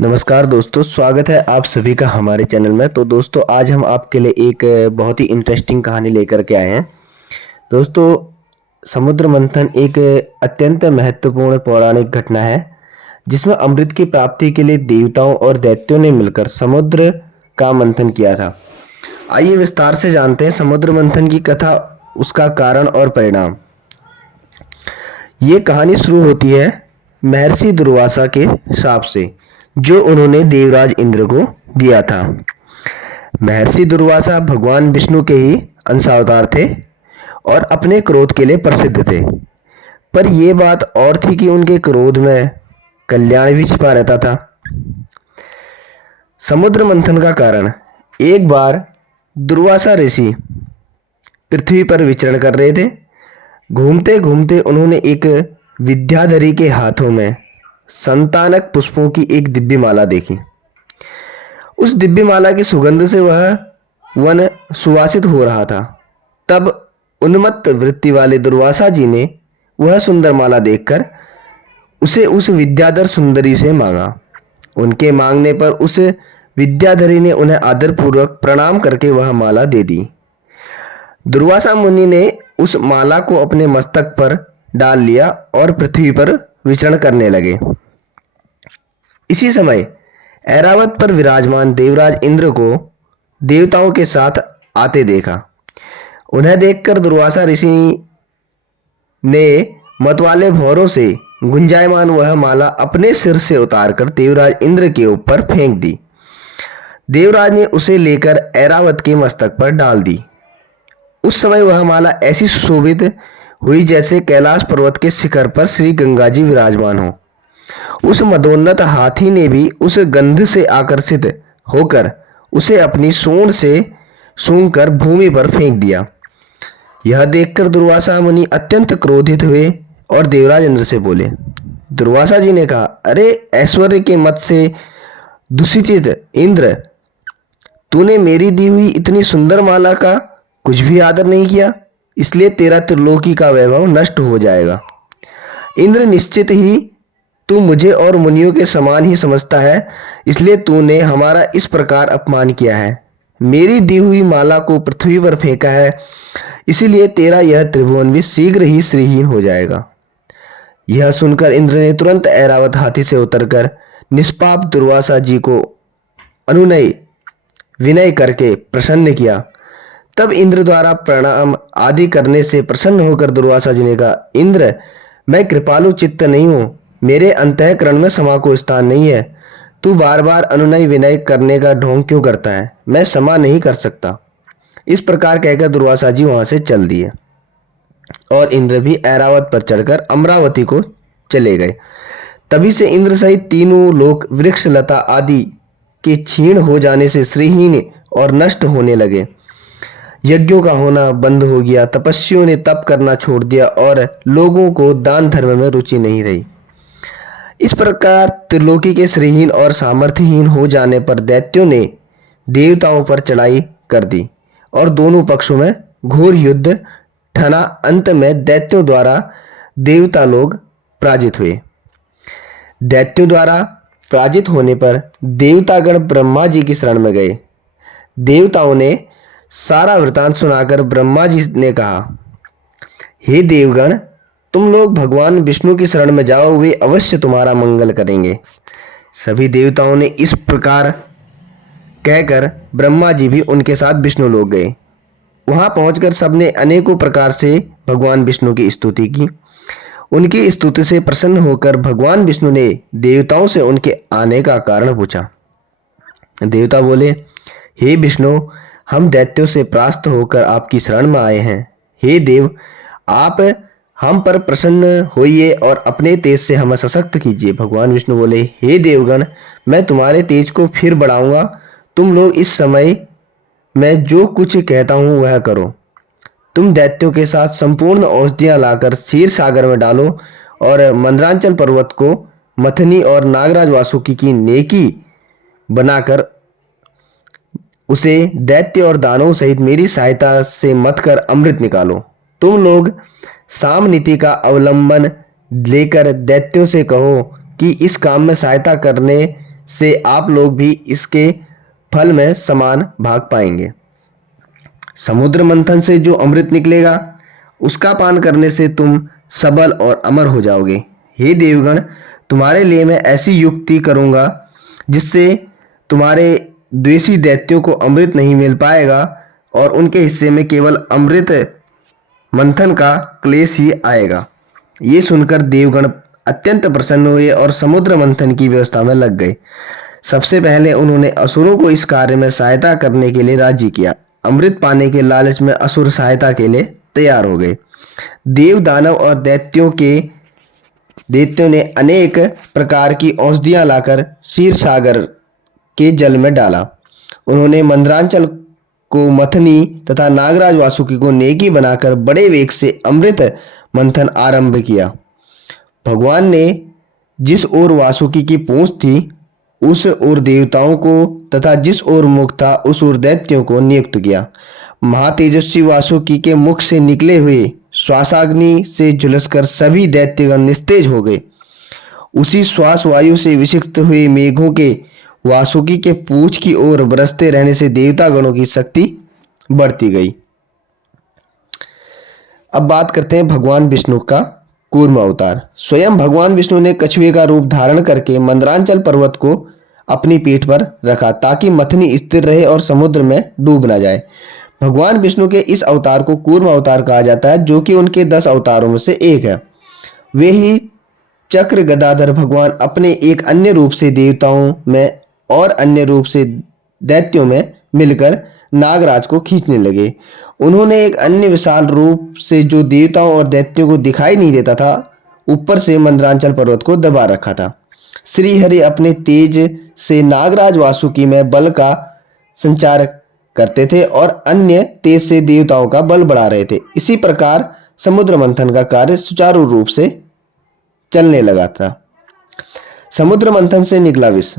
नमस्कार दोस्तों, स्वागत है आप सभी का हमारे चैनल में। तो दोस्तों, आज हम आपके लिए एक बहुत ही इंटरेस्टिंग कहानी लेकर के आए हैं। दोस्तों, समुद्र मंथन एक अत्यंत महत्वपूर्ण पौराणिक घटना है जिसमें अमृत की प्राप्ति के लिए देवताओं और दैत्यों ने मिलकर समुद्र का मंथन किया था। आइए विस्तार से जानते हैं समुद्र मंथन की कथा, उसका कारण और परिणाम। ये कहानी शुरू होती है महर्षि दुर्वासा के शाप से, जो उन्होंने देवराज इंद्र को दिया था। महर्षि दुर्वासा भगवान विष्णु के ही अंशावतार थे और अपने क्रोध के लिए प्रसिद्ध थे। पर यह बात और थी कि उनके क्रोध में कल्याण भी छिपा रहता था। समुद्र मंथन का कारण। एक बार दुर्वासा ऋषि पृथ्वी पर विचरण कर रहे थे। घूमते घूमते उन्होंने एक विद्याधरी के हाथों में संतानक पुष्पों की एक दिव्य माला देखी। उस दिव्य माला की सुगंध से वह वन सुवासित हो रहा था। तब उन्मत्त वृत्ति वाले दुर्वासा जी ने वह सुंदर माला देखकर उसे उस विद्याधर सुंदरी से मांगा। उनके मांगने पर उस विद्याधरी ने उन्हें आदरपूर्वक प्रणाम करके वह माला दे दी। दुर्वासा मुनि ने उस माला को अपने मस्तक पर डाल लिया और पृथ्वी पर विचरण करने लगे। इसी समय ऐरावत पर विराजमान देवराज इंद्र को देवताओं के साथ आते देखा। उन्हें देखकर दुर्वासा ऋषि ने मतवाले भौरों से गुंजायमान वह माला अपने सिर से उतारकर देवराज इंद्र के ऊपर फेंक दी। देवराज ने उसे लेकर ऐरावत के मस्तक पर डाल दी। उस समय वह माला ऐसी सुशोभित हुई जैसे कैलाश पर्वत के शिखर पर श्री गंगा जी विराजमान हो। उस मदोन्नत हाथी ने भी उस गंध से आकर्षित होकर उसे अपनी सूंड से सूंघकर भूमि पर फेंक दिया। यह देखकर दुर्वासा मुनि अत्यंत क्रोधित हुए और देवराज इंद्र से बोले। दुर्वासा जी ने कहा, अरे ऐश्वर्य के मत से दुषित इंद्र, तूने मेरी दी हुई इतनी सुंदर माला का कुछ भी आदर नहीं किया, इसलिए तेरा त्रिलोकी का वैभव नष्ट हो जाएगा। इंद्र, निश्चित ही तू मुझे और मुनियों के समान ही समझता है, इसलिए तूने हमारा इस प्रकार अपमान किया है। मेरी दी हुई माला को पृथ्वी पर फेंका है, इसीलिए तेरा यह त्रिभुवन भी शीघ्र ही श्रीहीन हो जाएगा। यह सुनकर इंद्र ने तुरंत ऐरावत हाथी से उतरकर निष्पाप दुर्वासा जी को अनुनय विनय करके प्रसन्न किया। तब इंद्र द्वारा प्रणाम आदि करने से प्रसन्न होकर दुर्वासा जी ने कहा, इंद्र, मैं कृपालु चित्त नहीं हूँ, मेरे अंतःकरण में क्षमा को स्थान नहीं है। तू बार बार अनुनय विनय करने का ढोंग क्यों करता है? मैं क्षमा नहीं कर सकता। इस प्रकार कहकर दुर्वासा जी वहां से चल दिए और इंद्र भी ऐरावत पर चढ़कर अमरावती को चले गए। तभी से इंद्र सहित तीनों लोक वृक्ष लता आदि के क्षीण हो जाने से श्रीहीन और नष्ट होने लगे। यज्ञों का होना बंद हो गया, तपस्वियों ने तप करना छोड़ दिया और लोगों को दान धर्म में रुचि नहीं रही। इस प्रकार त्रिलोकी के श्रीहीन और सामर्थ्यहीन हो जाने पर दैत्यों ने देवताओं पर चढ़ाई कर दी और दोनों पक्षों में घोर युद्ध ठना। अंत में दैत्यों द्वारा देवता लोग पराजित हुए। दैत्यों द्वारा पराजित होने पर देवतागण ब्रह्मा जी की शरण में गए। देवताओं ने सारा वृतांत सुनाकर ब्रह्मा जी ने कहा, हे देवगण, तुम लोग भगवान विष्णु की शरण में जाओ, वे अवश्य तुम्हारा मंगल करेंगे। सभी देवताओं ने इस प्रकार कहकर ब्रह्मा जी भी उनके साथ विष्णु लोक गए। वहां पहुंचकर सबने अनेकों प्रकार से भगवान विष्णु की स्तुति की। उनकी स्तुति से प्रसन्न होकर भगवान विष्णु ने देवताओं से उनके आने का कारण पूछा। देवता बोले, हे विष्णु, हम दैत्यों से परास्त होकर आपकी शरण में आए हैं। हे देव, आप हम पर प्रसन्न होइए और अपने तेज से हमें सशक्त कीजिए। भगवान विष्णु बोले, हे देवगण, मैं तुम्हारे तेज को फिर बढ़ाऊंगा। तुम लोग इस समय मैं जो कुछ कहता हूं वह करो। तुम दैत्यों के साथ संपूर्ण औषधियां लाकर क्षीर सागर में डालो और मंदरांचल पर्वत को मथनी और नागराज वासुकी की नेकी बनाकर उसे दैत्य और दानवों सहित मेरी सहायता से मथ कर अमृत निकालो। तुम लोग साम नीति का अवलंबन लेकर दैत्यों से कहो कि इस काम में सहायता करने से आप लोग भी इसके फल में समान भाग पाएंगे। समुद्र मंथन से जो अमृत निकलेगा उसका पान करने से तुम सबल और अमर हो जाओगे। हे देवगण, तुम्हारे लिए मैं ऐसी युक्ति करूंगा जिससे तुम्हारे द्वेषी दैत्यों को अमृत नहीं मिल पाएगा और उनके हिस्से में केवल अमृत मंथन का क्लेश ही आएगा। ये सुनकर देवगण अत्यंत प्रसन्न हुए और समुद्र मंथन की व्यवस्था में लग गए। सबसे पहले उन्होंने असुरों को इस कार्य में सहायता करने के लिए राजी किया। अमृत पाने के लालच में असुर सहायता के लिए तैयार हो गए। देव, दानव और दैत्यों ने अनेक प्रकार की औषधियां लाकर क्षीर सागर के जल में डाला। उन्होंने मंदरांचल को मथनी तथा नागराज वासुकी को नेकी बनाकर बड़े वेग से अमृत मंथन आरंभ किया। भगवान ने जिस ओर वासुकी की पूंछ थी उस ओर देवताओं को तथा जिस ओर मुख था उस ओर दैत्यों को नियुक्त किया। महातेजस्वी वासुकी के मुख से निकले हुए श्वासाग्नि से झुलसकर सभी दैत्यगण निस्तेज हो गए। उसी श्वास वायु से विषिक्त हुए मेघों के वासुकी के पूंछ की ओर बरसते रहने से देवता गणों की शक्ति बढ़ती गई। अब बात करते हैं भगवान विष्णु का कूर्म अवतार। स्वयं भगवान विष्णु ने कछुए का रूप धारण करके मंदरांचल पर्वत को अपनी पीठ पर रखा ताकि मथनी स्थिर रहे और समुद्र में डूब न जाए। भगवान विष्णु के इस अवतार को कूर्म अवतार कहा जाता है, जो कि उनके 10 अवतारों में से एक है। वे ही चक्र गदाधर भगवान अपने एक अन्य रूप से देवताओं में और अन्य रूप से दैत्यों में मिलकर नागराज को खींचने लगे। उन्होंने एक अन्य विशाल रूप से जो देवताओं और दैत्यों को दिखाई नहीं देता था, ऊपर से मंदरांचल पर्वत को दबा रखा था। श्री हरि अपने तेज से नागराज वासुकी में बल का संचार करते थे और अन्य तेज से देवताओं का बल बढ़ा रहे थे। इसी प्रकार समुद्र मंथन का कार्य सुचारू रूप से चलने लगा था। समुद्र मंथन से निकला विष।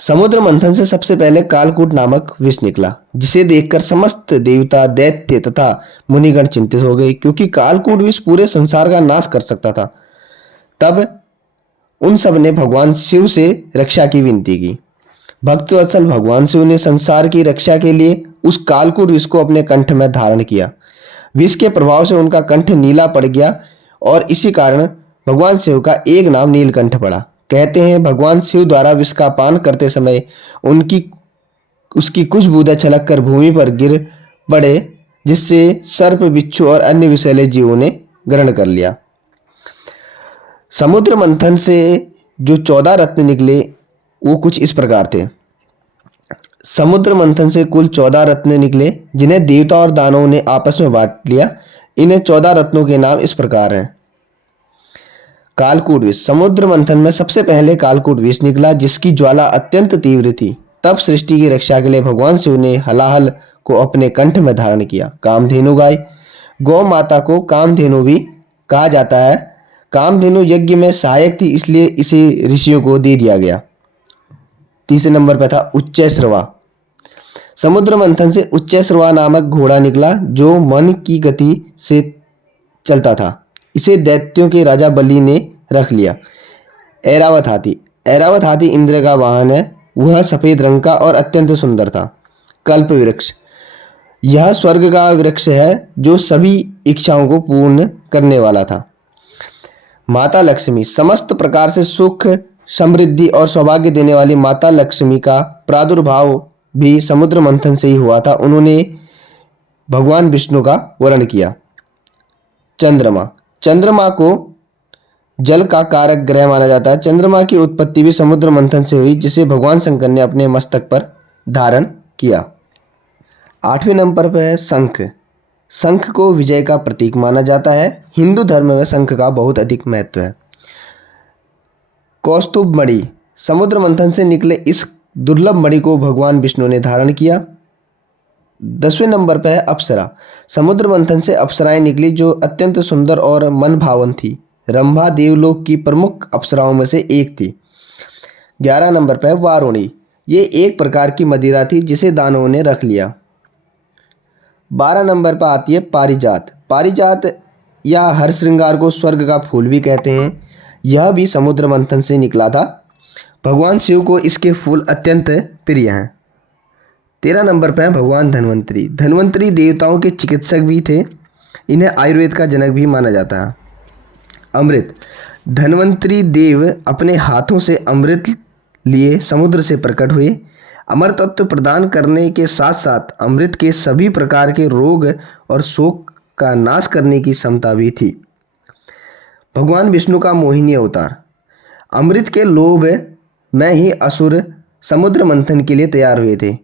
समुद्र मंथन से सबसे पहले कालकूट नामक विष निकला, जिसे देखकर समस्त देवता, दैत्य तथा मुनिगण चिंतित हो गए, क्योंकि कालकूट विष पूरे संसार का नाश कर सकता था। तब उन सब ने भगवान शिव से रक्षा की विनती की। भक्तवत्सल भगवान शिव ने संसार की रक्षा के लिए उस कालकूट विष को अपने कंठ में धारण किया। विष के प्रभाव से उनका कंठ नीला पड़ गया और इसी कारण भगवान शिव का एक नाम नीलकंठ पड़ा। कहते हैं भगवान शिव द्वारा विष का पान करते समय उसकी कुछ बूंदें छलक कर भूमि पर गिर पड़े, जिससे सर्प, बिच्छू और अन्य विषैले जीवों ने ग्रहण कर लिया। समुद्र मंथन से जो 14 रत्न निकले वो कुछ इस प्रकार थे। समुद्र मंथन से कुल 14 रत्न निकले, जिन्हें देवता और दानवों ने आपस में बांट लिया। इन 14 रत्नों के नाम इस प्रकार हैं। कालकूट विष। समुद्र मंथन में सबसे पहले कालकूट विष निकला, जिसकी ज्वाला अत्यंत तीव्र थी। तब सृष्टि की रक्षा के लिए भगवान शिव ने हलाहल को अपने कंठ में धारण किया। कामधेनु गाय। गौ माता को कामधेनु भी कहा जाता है। कामधेनु यज्ञ में सहायक थी, इसलिए इसे ऋषियों को दे दिया गया। तीसरे नंबर पर था उच्चैश्रवा। समुद्र मंथन से उच्चैश्रवा नामक घोड़ा निकला, जो मन की गति से चलता था। इसे दैत्यों के राजा बलि ने रख लिया। ऐरावत हाथी। ऐरावत हाथी इंद्र का वाहन है। वह सफेद रंग का और अत्यंत सुंदर था। कल्प वृक्ष। यह स्वर्ग का वृक्ष है जो सभी इच्छाओं को पूर्ण करने वाला था। माता लक्ष्मी। समस्त प्रकार से सुख, समृद्धि और सौभाग्य देने वाली माता लक्ष्मी का प्रादुर्भाव भी समुद्र मंथन से ही हुआ था। उन्होंने भगवान विष्णु का वर्णन किया। चंद्रमा। चंद्रमा को जल का कारक ग्रह माना जाता है। चंद्रमा की उत्पत्ति भी समुद्र मंथन से हुई, जिसे भगवान शंकर ने अपने मस्तक पर धारण किया। 8वें नंबर पर है शंख। शंख को विजय का प्रतीक माना जाता है। हिंदू धर्म में शंख का बहुत अधिक महत्व है। कौस्तुभ मणि। समुद्र मंथन से निकले इस दुर्लभ मणि को भगवान विष्णु ने धारण किया। 10वें नंबर पर है अप्सरा। समुद्र मंथन से अप्सराएं निकली, जो अत्यंत सुंदर और मन भावन थी। रंभा देवलोक की प्रमुख अप्सराओं में से एक थी। 11 नंबर पर है वारुणी। ये एक प्रकार की मदिरा थी, जिसे दानवों ने रख लिया। 12 नंबर पर आती है पारिजात। पारिजात या हर श्रृंगार को स्वर्ग का फूल भी कहते हैं। यह भी समुद्र मंथन से निकला था। भगवान शिव को इसके फूल अत्यंत प्रिय हैं। 13 नंबर पर है भगवान धन्वंतरी। धन्वंतरी देवताओं के चिकित्सक भी थे। इन्हें आयुर्वेद का जनक भी माना जाता है। अमृत। धन्वंतरी देव अपने हाथों से अमृत लिए समुद्र से प्रकट हुए। अमर तत्व प्रदान करने के साथ साथ अमृत के सभी प्रकार के रोग और शोक का नाश करने की क्षमता भी थी। भगवान विष्णु का मोहिनी अवतार। अमृत के लोभ में ही असुर समुद्र मंथन के लिए तैयार हुए थे।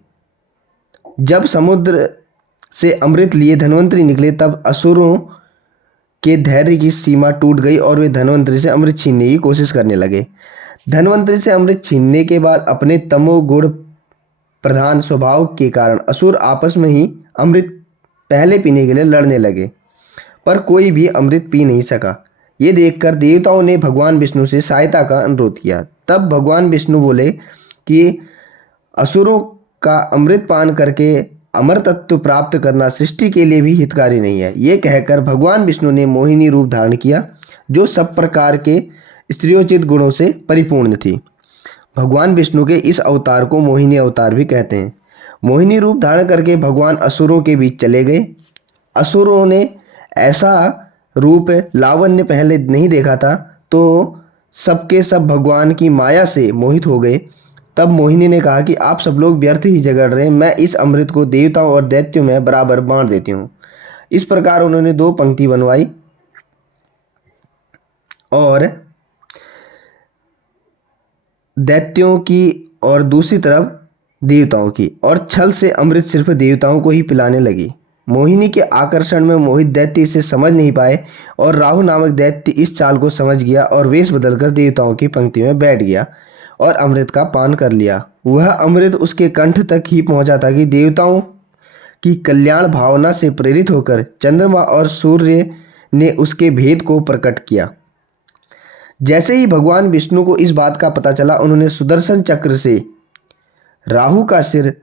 जब समुद्र से अमृत लिए धन्वंतरी निकले तब असुरों के धैर्य की सीमा टूट गई और वे धन्वंतरी से अमृत छीनने की कोशिश करने लगे। धन्वंतरी से अमृत छीनने के बाद अपने तमोगुण प्रधान स्वभाव के कारण असुर आपस में ही अमृत पहले पीने के लिए लड़ने लगे, पर कोई भी अमृत पी नहीं सका। ये देखकर देवताओं ने भगवान विष्णु से सहायता का अनुरोध किया। तब भगवान विष्णु बोले कि असुरों का अमृत पान करके अमर तत्व प्राप्त करना सृष्टि के लिए भी हितकारी नहीं है। ये कहकर भगवान विष्णु ने मोहिनी रूप धारण किया, जो सब प्रकार के स्त्रियोचित गुणों से परिपूर्ण थी। भगवान विष्णु के इस अवतार को मोहिनी अवतार भी कहते हैं। मोहिनी रूप धारण करके भगवान असुरों के बीच चले गए। असुरों ने ऐसा रूप लावण्य पहले नहीं देखा था, तो सबके सब भगवान की माया से मोहित हो गए। तब मोहिनी ने कहा कि आप सब लोग व्यर्थ ही झगड़ रहे हैं, मैं इस अमृत को देवताओं और दैत्यों में बराबर बांट देती हूँ। इस प्रकार उन्होंने 2 पंक्ति बनवाई और दैत्यों की और दूसरी तरफ देवताओं की, और छल से अमृत सिर्फ देवताओं को ही पिलाने लगी। मोहिनी के आकर्षण में मोहित दैत्य इसे समझ नहीं पाए और राहु नामक दैत्य इस चाल को समझ गया और वेश बदलकर देवताओं की पंक्ति में बैठ गया और अमृत का पान कर लिया। वह अमृत उसके कंठ तक ही पहुंचा था कि देवताओं की कल्याण भावना से प्रेरित होकर चंद्रमा और सूर्य ने उसके भेद को प्रकट किया। जैसे ही भगवान विष्णु को इस बात का पता चला, उन्होंने सुदर्शन चक्र से राहु का सिर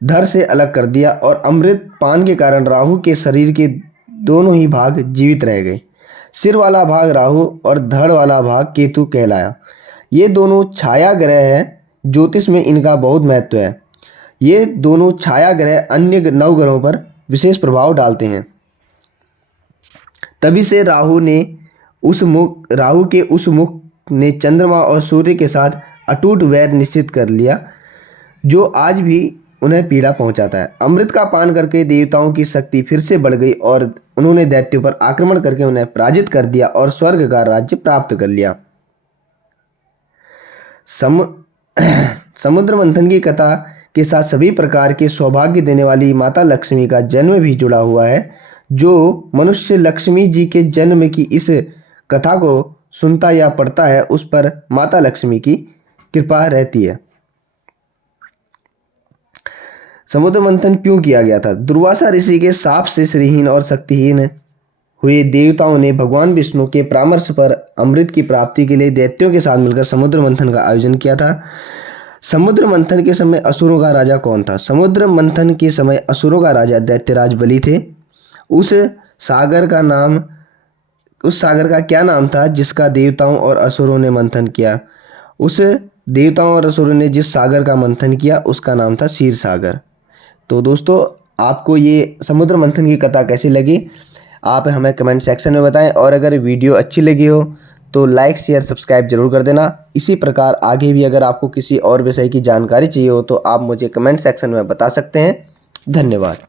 धड़ से अलग कर दिया और अमृत पान के कारण राहु के शरीर के दोनों ही भाग जीवित रह गए। सिर वाला भाग राहु और धड़ वाला भाग केतु कहलाया। ये दोनों छाया ग्रह हैं। ज्योतिष में इनका बहुत महत्व है। ये दोनों छाया ग्रह अन्य 9 ग्रहों पर विशेष प्रभाव डालते हैं। तभी से राहु के उस मुख ने चंद्रमा और सूर्य के साथ अटूट वैर निश्चित कर लिया, जो आज भी उन्हें पीड़ा पहुंचाता है। अमृत का पान करके देवताओं की शक्ति फिर से बढ़ गई और उन्होंने दैत्यों पर आक्रमण करके उन्हें पराजित कर दिया और स्वर्ग का राज्य प्राप्त कर लिया। समुद्र मंथन की कथा के साथ सभी प्रकार के सौभाग्य देने वाली माता लक्ष्मी का जन्म भी जुड़ा हुआ है। जो मनुष्य लक्ष्मी जी के जन्म की इस कथा को सुनता या पढ़ता है, उस पर माता लक्ष्मी की कृपा रहती है। समुद्र मंथन क्यों किया गया था? दुर्वासा ऋषि के शाप से श्रीहीन और शक्तिहीन हुए देवताओं ने भगवान विष्णु के परामर्श पर अमृत की प्राप्ति के लिए दैत्यों के साथ मिलकर समुद्र मंथन का आयोजन किया था। समुद्र मंथन के समय असुरों का राजा कौन था? समुद्र मंथन के समय असुरों का राजा दैत्यराज बलि थे। उस सागर का क्या नाम था जिसका देवताओं और असुरों ने मंथन किया? उस देवताओं और असुरों ने जिस सागर का मंथन किया उसका नाम था क्षीर सागर। तो दोस्तों, आपको ये समुद्र मंथन की कथा कैसी लगी आप हमें कमेंट सेक्शन में बताएं, और अगर वीडियो अच्छी लगी हो तो लाइक शेयर सब्सक्राइब जरूर कर देना। इसी प्रकार आगे भी अगर आपको किसी और विषय की जानकारी चाहिए हो तो आप मुझे कमेंट सेक्शन में बता सकते हैं। धन्यवाद।